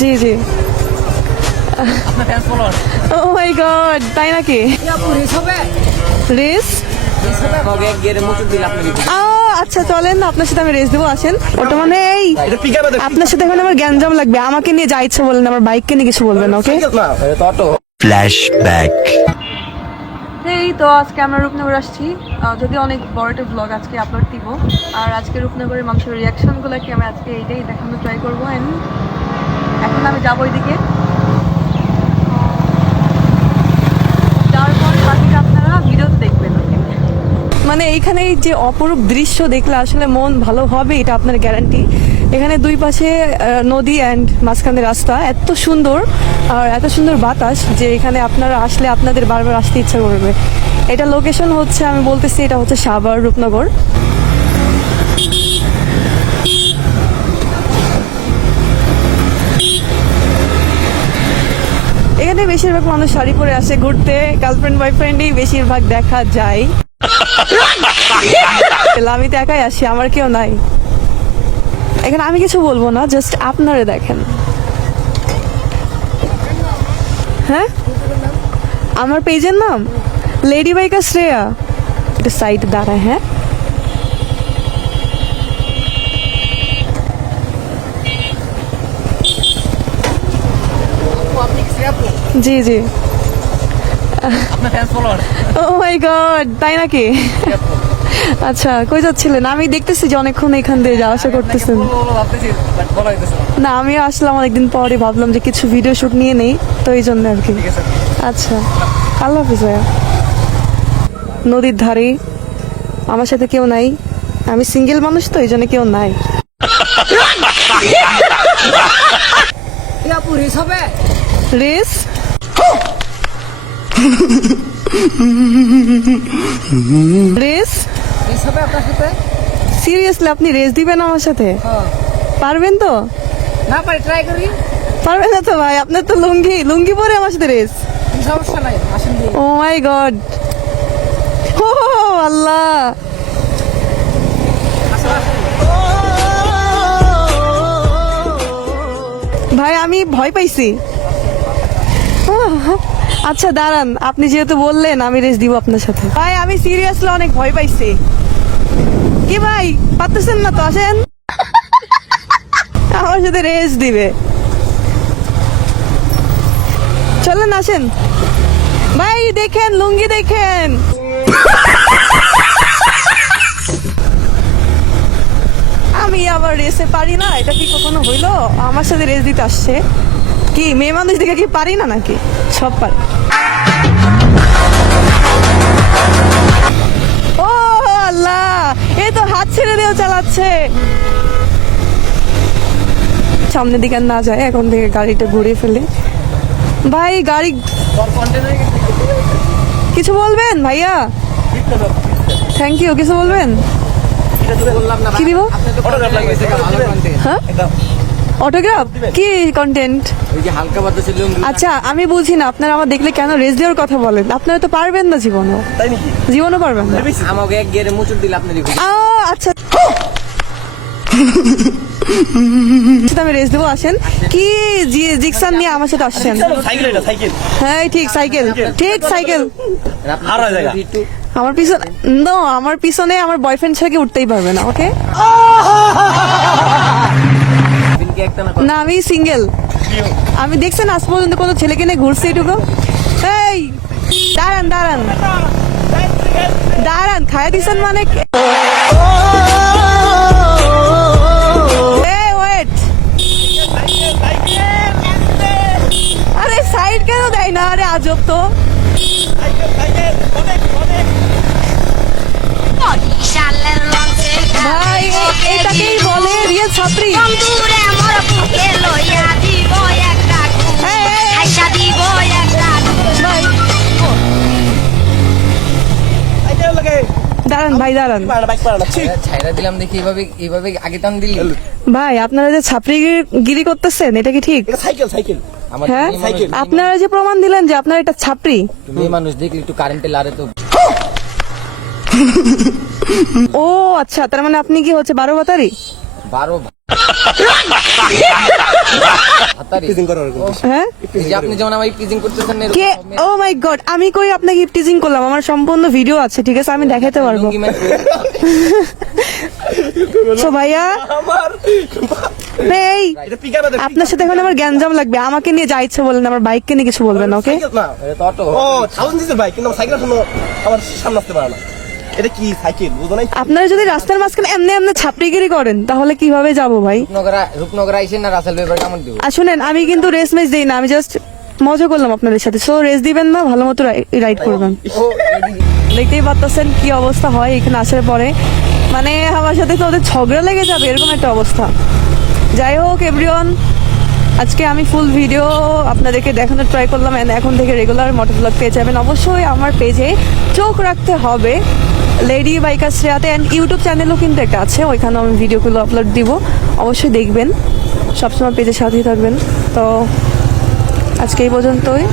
জি জি। ও মাই god, তাই নাকি? Race? আচ্ছা চলেন না, আপনার সাথে আমি রেস দেবো, আসেন। ওটা মানে এই আপনার সাথে এখন আমার গ্যাঞ্জাম লাগবে, আমাকে নিয়ে যা ইচ্ছা বলেন, আমার বাইককে নিয়ে কিছু বলবেন, ওকে? ফ্ল্যাশব্যাক। এই তো আজকে আমরা রূপনগর আসছি, যদি অনেক বড় একটা ব্লগ আজকে আপলোড দিব। আর আজকে রূপনগরের মানুষের রিয়াকশনগুলোকে আমি আজকে এইটাই দেখানোর ট্রাই করবো। অ্যান্ড এখন আমি যাবো ওইদিকে, যাওয়ার পরে বাকিটা আপনারা ভিডিওতে দেখবেন। মানে এইখানে যে অপরূপ দৃশ্য দেখলে আসলে মন ভালো হবে, এটা আপনার গ্যারান্টি। এখানে দুই পাশে নদী অ্যান্ড মাঝখানে রাস্তা, এত সুন্দর আর এত সুন্দর বাতাস যে এখানে আপনারা আসলে আপনাদের বারবার আসতে ইচ্ছা করবে। এটা লোকেশন হচ্ছে, আমি বলতেছি, এটা হচ্ছে সাভার রূপনগর। এখানে বেশিরভাগ মানুষ শাড়ি পরে আসে ঘুরতে, গার্লফ্রেন্ড বয়ফ্রেন্ডই বেশিরভাগ দেখা যায়। আমি তো একাই আসি, আমার কেউ নাই এখানে। আমি কিছু বলবো না, জাস্ট আপনারা দেখেন। হ্যাঁ, আমার পেজের নাম লেডি বাইকা শ্রেয়া। একটা সাইড দাঁড়ায়। হ্যাঁ, জি জি। ও মাই গড, তাই নাকি? আচ্ছা, কই যাচ্ছিলেন? আমি দেখতেছি যে অনেকক্ষণ এখান দিয়ে যাওয়া আসা করতেছেন। না, আমি আসলাম অনেকদিন পরে, ভাবলাম যে কিছু ভিডিও শুট নিয়ে নেই, তো এই জন্য আর কি। আচ্ছা, আল্লাহ হাফিজ ভাইয়া। নদীর ধারে আমার সাথে কেউ নাই, আমি সিঙ্গেল মানুষ, তো এই জন্য কেউ নাই। রেস? রেস? সিরিয়াসলি আপনি রেস দিবেন আমার সাথে? পারবেন তো? না পারি, ট্রাই করি। পারবেন না তো ভাই, আপনার তো লুঙ্গি লুঙ্গি পরে আমার সাথে রেস? সমস্যা নাই, আসেন দিয়ে। ও মাই গড, ও আল্লাহ। ভাই আমি ভয় পাইছি। আচ্ছা দাঁড়ান, আপনি যেহেতু বললেন আমি রেস দিব আপনার সাথে। ভাই আমি সিরিয়াসলি অনেক ভয় পাইছি। কি ভাই, পারতেছেন না তো? আসেন, আমার সাথে রেস দিবে, চলেন আসেন। ভাই দেখেন, লুঙ্গি দেখেন। আমি আবার রেসে পারি না, এটা কি কখনো হইলো? আমার সাথে রেস দিতে আসছে কি? মেয়ে মানুষ দেখে কি পারি না নাকি? সব পারি। ও আল্লাহ, এই তো হাত ছেড়ে দিয়েও চালাচ্ছে। সামনের দিকে না যায়, এখন থেকে গাড়িটা ঘুরিয়ে ফেলে। ভাই গাড়ি, কিছু বলবেন ভাইয়া? থ্যাংক ইউ, কিছু বলবেন? কি দিব? হ্যাঁ, অটোগ্রাফ? কি কন্টেন্ট? আচ্ছা আমি বুঝি না, আপনারা আমার দেখলে কেন রেস দেওয়ার কথা বলেন? আপনারা তো পারবেন না জীবনও, জীবনও পারবেন না। আচ্ছা আমি রেস দেবো, আসেন। কি জিক্সান নিয়ে আমার সাথে আসছেন? হ্যাঁ ঠিক, সাইকেল, ঠিক সাইকেল। আমার পিছনে, আমার পিছনে আমার বয়ফ্রেন্ড ছাড়া উঠতেই পারবে না, ওকে? না আমি সিঙ্গেল। আমি দেখছেন আজ পর্যন্ত কোনো ছেলেকে নিয়ে ঘুরছি এটুকু? এই দাঁড়ান দাঁড়ান দাঁড়ান, খায়া দিচ্ছেন মানে? আরে সাইড কেন দেয় না? আরে আজব তো। ভাই এটাকেই বলে রিয়েল ছাত্রী। দাঁড়ান ভাই, দাঁড়ান। ভাই আপনারা যে ছাপড়িগিরি করতেছেন, এটা কি ঠিক? হ্যাঁ, আপনারা যে প্রমাণ দিলেন যে আপনার এটা ছাপড়ি, মানুষ দেখলে একটু কারেন্টে লারে তো। ও আচ্ছা, তার মানে আপনি কি হচ্ছে 12 বাতারি? 12 হাতারি টিজিং করার এরকম হ্যাঁ এই যে আপনি যেমন আমাকে টিজিং করতেছেন এরকম কে সব মেয়ে- ও মাই গড আমি কই আপনাকে টিজিং করলাম আমার সম্পূর্ণ ভিডিও আছে ঠিক আছে আমি দেখাতে পারবো লুঙ্গি ম্যান সো ভাইয়া আমার এই এটা পিকাবে দে আপনার সাথে এখন আমার জ্ঞানজাম লাগবে আমাকে নিয়ে যা ইচ্ছে বলেন আমার বাইককে নিয়ে কিছু বলবেন না ওকে না এটা তো অটো ও 1000 সিসির বাইক কিন্তু সাইকেল শুনো আমার সামনে আসতে পারে না এটা কি সাইকেল বুঝো নাই আপনারা যদি রাস্তার মাঝখানে এমনি এমনি ছাপড়িগিরি করেন তাহলে কিভাবে যাব ভাই রূপনগর আইসেন না রাসেল ভাই কেমন দিব আর শুনেন আমি কিন্তু রেস মেস দিই না আমি জাস্ট মজা করলাম আপনাদের সাথে সো রেস দিবেন না ভালো মতো রাইড করবেন ও এদিকে। দেখতেই পাচ্ছেন কি অবস্থা হয় এখানে আসার পরে মানে আমার সাথে তো ওদের ঝগড়া লেগে যাবে এরকম একটা অবস্থা যাই হোক এভরিওয়ান আজকে আমি ফুল ভিডিও আপনাদেরকে দেখানোর ট্রাই করলাম and এখন থেকে রেগুলার মোটর ব্লগ পেয়ে যাবেন অবশ্যই আমার পেজে চোখ রাখতে হবে লেডি বাইকার শ্রেয়াতে অ্যান্ড ইউটিউব চ্যানেলও কিন্তু একটা আছে ওইখানেও আমি ভিডিওগুলো আপলোড দিব অবশ্যই দেখবেন সবসময় পেজের সাথেই থাকবেন তো আজকে এই পর্যন্তই